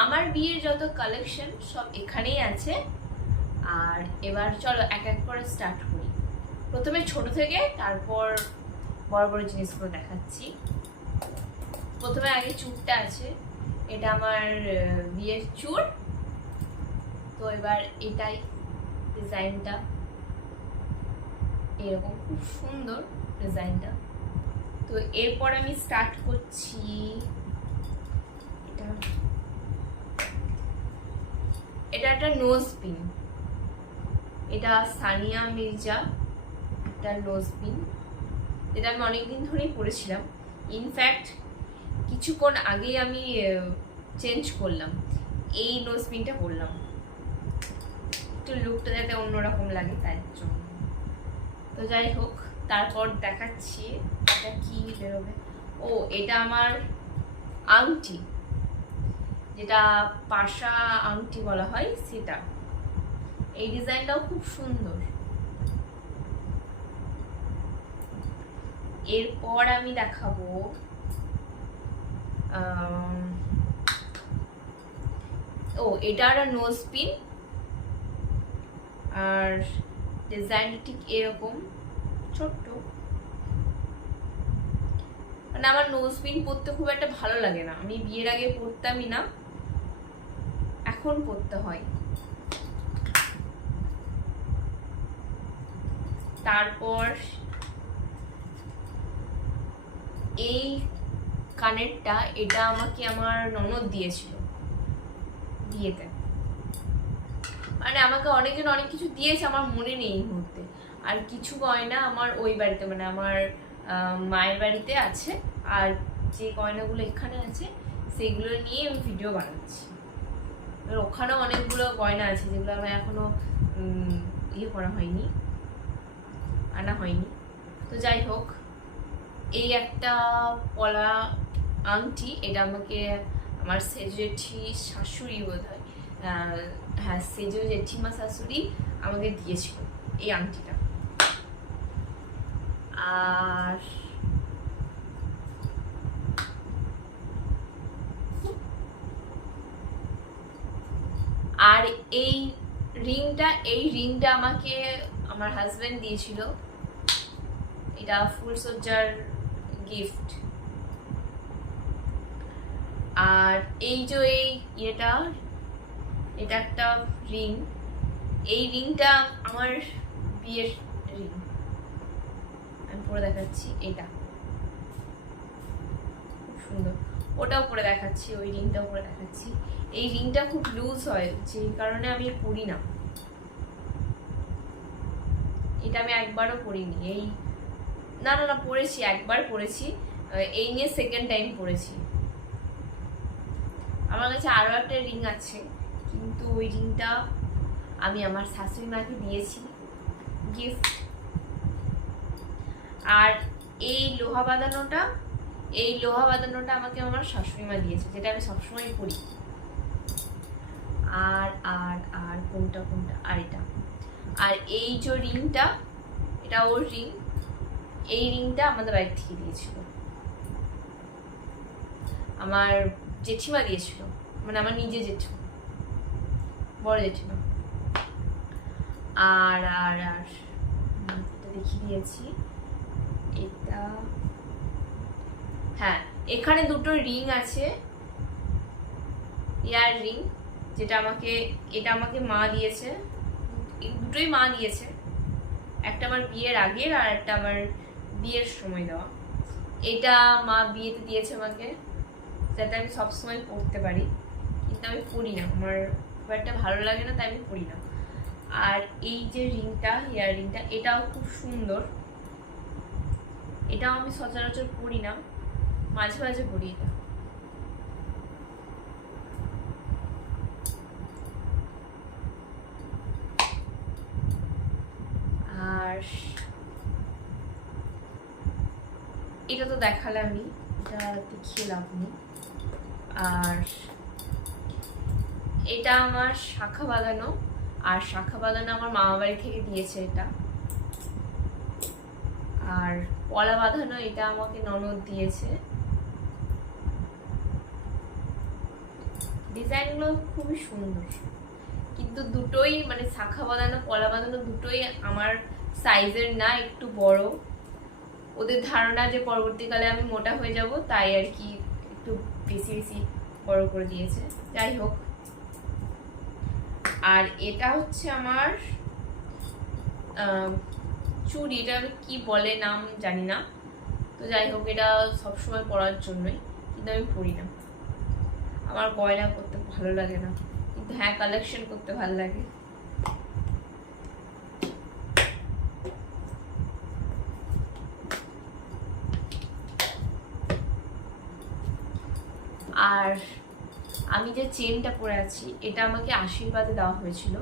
আমার বিয়ের যত কালেকশন সব এখানেই আছে। আর এবার চলো এক এক করে স্টার্ট করি। প্রথমে ছোট থেকে তারপর বড় বড় জিনিসগুলো দেখাচ্ছি। প্রথমে আগে চুড়টা আছে, এটা আমার বিয়ের চুড়। তো এবার এটাই ডিজাইনটা, এরকম খুব সুন্দর ডিজাইনটা। তো এরপর আমি স্টার্ট করছি এটা একটা নোজ পিন। এটা সানিয়া মির্জা একটা নোজ পিন, যেটা আমি অনেকদিন ধরেই পরেছিলাম। ইনফ্যাক্ট কিছুক্ষণ আগেই আমি চেঞ্জ করলাম, এই নোজ পিনটা পরলাম, একটু লুকটা যাতে অন্যরকম লাগে তার জন্য। তো যাই হোক, তারপর দেখাচ্ছি এটা কি বেরোবে। ও, এটা আমার আংটি, যেটা পাশা আংটি বলা হয় সেটা। এই ডিজাইনটাও খুব সুন্দর। এরপর আমি দেখাবো এটা একটা নোজ পিন, আর ডিজাইনটা ঠিক এরকম ছোট্ট। মানে আমার নোজ পিন পরতে খুব একটা ভালো লাগে না, আমি বিয়ের আগে পরতামই না, এখন পরতে হয়। তারপর এই কানেরটা, এটা আমাকে আমার ননদ দিয়েছিল বিয়েতে। মানে আমাকে অনেকজন অনেক কিছু দিয়েছে, আমার মনে নেই এই মুহূর্তে। আর কিছু গয়না আমার ওই বাড়িতে, মানে আমার মায়ের বাড়িতে আছে, আর যে গয়নাগুলো এখানে আছে সেগুলো নিয়ে আমি ভিডিও বানাচ্ছি। ওখানেও অনেকগুলো গয়না আছে যেগুলো আমার এখনো ইয়ে করা হয়নি, আনা হয়নি। তো যাই হোক, এই একটা পলা আংটি, এটা আমাকে আমার সেজো জেঠি শাশুড়ি বোধ হয়, হ্যাঁ সেজো জেঠিমা শাশুড়ি আমাকে দিয়েছিল এই আংটিটা। আর এই রিংটা আমাকে আমার হাজবেন্ড দিয়েছিল, এটা ফুলসজ্জার গিফট। আর এই যে এটা একটা রিং, এই রিংটা আমার বিয়ের রিং, আমি পরে দেখাচ্ছি। এটা খুব সুন্দর, ওটাও পরে দেখাচ্ছি, ওই রিংটাও পরে দেখাচ্ছি। এই রিংটা খুব লুজ হয়, যে কারণে আমি পরি না। এটা আমি একবারও পরিনি, এই না না না পরেছি, একবার পরেছি, এই নিয়ে সেকেন্ড টাইম পরেছি। আমার কাছে আরো একটা রিং আছে, কিন্তু ওই রিংটা আমি আমার শাশুড়ি মাকে দিয়েছি গিফট। আর এই লোহা বাঁধানোটা আমাকে আমার শাশুড়ি মা দিয়েছে, যেটা আমি সবসময় পরি। আর আর আর কোনটা আর এটা। আর এই যে রিংটা, এটা ওর রিং, এই রিংটা আমাদের বাড়ি থেকে দিয়েছিল, আমার জেঠিমা দিয়েছিল, মানে আমার নিজে জেঠু, বড় জেঠিমা। আর আর আর এটা দেখিয়ে দিয়েছি, এটা হ্যাঁ, এখানে দুটো রিং আছে, ইয়ার রিং, যেটা এটা আমাকে মা দিয়েছে, দুটোই মা দিয়েছে, একটা আমার বিয়ের আগের আর একটা আমার বিয়ের সময় দেওয়া। এটা মা বিয়েতে দিয়েছে আমাকে, যাতে আমি সবসময় পরতে পারি, কিন্তু আমি পরি না, আমার খুব একটা ভালো লাগে না, তাই আমি পরি না। আর এই যে রিংটা, হেয়ার রিংটা, এটাও খুব সুন্দর, এটাও আমি সচরাচর পরি না, মাঝে মাঝে পরি এটা। আর এটা তো দেখালে আমি, এটা দেখিয়ে লাভ নেই। আর এটা আমার শাখা বাঁধানো, আর শাখা বাঁধানো আমার মামা বাড়ি থেকে দিয়েছে এটা। আর পলা বাঁধানো, এটা আমাকে ননদ দিয়েছে। ডিজাইনগুলো খুবই সুন্দর, কিন্তু দুটোই মানে শাখা বাঁধানো পলা বাঁধানো দুটোই আমার সাইজের না, একটু বড়। ওদের ধারণা যে পরবর্তীকালে আমি মোটা হয়ে যাব, তাই আর কি একটু বেশি বেশি বড় করে দিয়েছে। যাই হোক, আর এটা হচ্ছে আমার চুড়ি, এটা কি বলে নাম জানি না। তো যাই হোক, এটা সবসময় পরার জন্যই, কিন্তু আমি পরি না। আমার গয়না করতে ভালো লাগে না, কিন্তু হ্যাঁ কালেকশন করতে ভালো লাগে। আর আমি যে চেনটা পরে আছি, এটা আমাকে আশীর্বাদে দেওয়া হয়েছিল,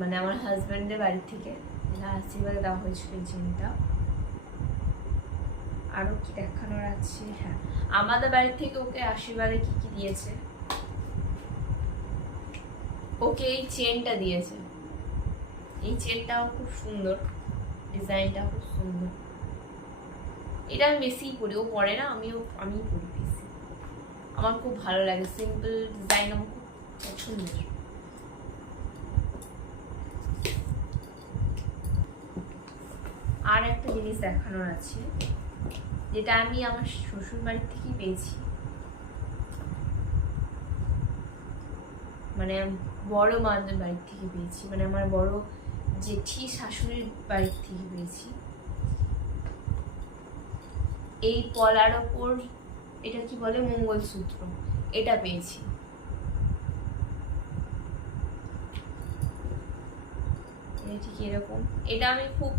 মানে আমার হাজব্যান্ডের বাড়ি থেকে আশীর্বাদে দেওয়া হয়েছিল এই চেনটা। আরো কি দেখানোর আছে? হ্যাঁ, আমাদের বাড়ি থেকে ওকে আশীর্বাদে কি কি দিয়েছে, ওকে এই চেনটা দিয়েছে। এই চেনটাও খুব সুন্দর, ডিজাইনটাও খুব সুন্দর। এটা আমি বেশিই পরি, ও পরে না, আমি পরি বেশি। আমার খুব ভালো লাগে, সিম্পল ডিজাইন আমার খুব পছন্দের। আর একটা জিনিস দেখানোর আছে, যেটা আমি আমার শ্বশুর বাড়ি থেকেই পেয়েছি, মানে বড় মাদের বাড়ির থেকে পেয়েছি, মানে আমার বড় জেঠি শাশুড়ির বাড়ির থেকে পেয়েছি। এই পলার ওপর এটা কি বলে, মঙ্গলসূত্র, এটা পেয়েছি। ঠিক এরকম, এটা আমি খুব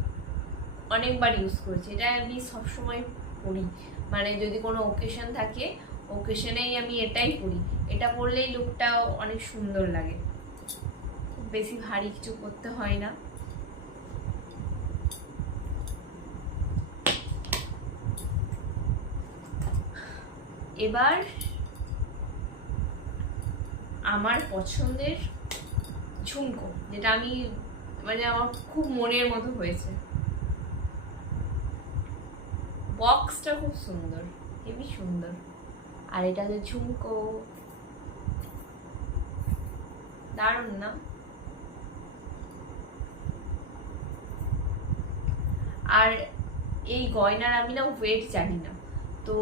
অনেকবার ইউজ করেছি। এটা আমি সবসময় পরি, মানে যদি কোনো ওকেশন থাকে, ওকেশনেই আমি এটাই পরি। এটা পরলেই লুকটা অনেক সুন্দর লাগে, খুব বেশি ভারী কিছু করতে হয় না। এবার আমার পছন্দের ঝুমকো, যেটা আমি মানে আমার খুব মনের মতো হয়েছে। বক্সটা খুব সুন্দর, হেবি সুন্দর। আর এটা যে ঝুমকো, দারুণ না? আর এই গয়নার আমি না ওয়েট জানি না, তো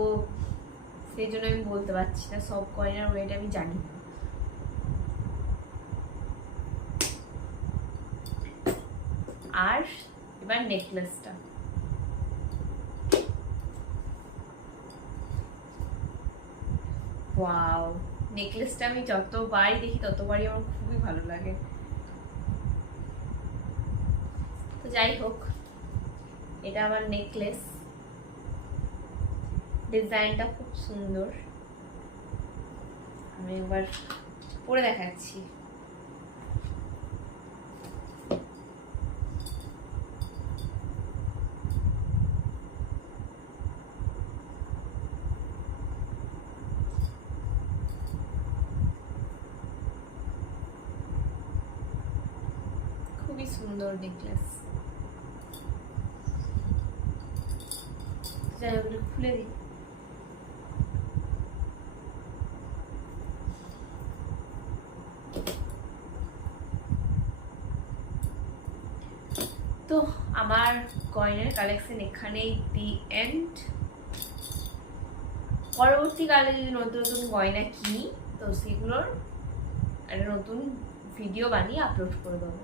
সেই জন্য আমি বলতে পারছি না, সব গয়নার ওয়েট আমি জানি না। আর এবার নেকলেসটা, ওয়াও, নেকলেসটা আমি যতবারই দেখি ততবারই আমার খুবই ভালো লাগে। তো যাই হোক, এটা আমার নেকলেস, ডিজাইনটা খুব সুন্দর। আমি একবার পরে দেখাচ্ছি। খুবই সুন্দর নেকলেস। যাই হোক, খুলে দিই। তো আমার গয়নার কালেকশন এখানেই দি এন্ড। পরবর্তীকালে যদি নতুন নতুন গয়না কিনি, তো সেগুলোর একটা নতুন ভিডিও বানিয়ে আপলোড করে দেবো।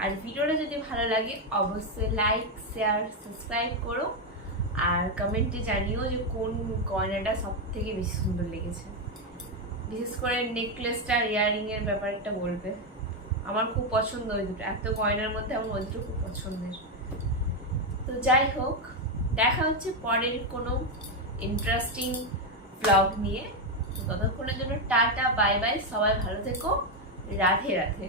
আর ভিডিওটা যদি ভালো লাগে অবশ্যই লাইক, শেয়ার, সাবস্ক্রাইব করো। আর কমেন্টে জানিও যে কোন গয়নাটা সব থেকে বেশি সুন্দর লেগেছে। বিশেষ করে নেকলেসটার ইয়ারিংয়ের ব্যাপারটা বলবে। আমার খুব পছন্দ ওই দুটো, এত গয়নার মধ্যে আমার ওই দুটো খুব পছন্দের। তো যাই হোক, দেখা হচ্ছে পরের কোনো ইন্টারেস্টিং ব্লগ নিয়ে। ততক্ষণের জন্য টাটা, বাই বাই, সবাই ভালো থেকো, রাধে রাধে।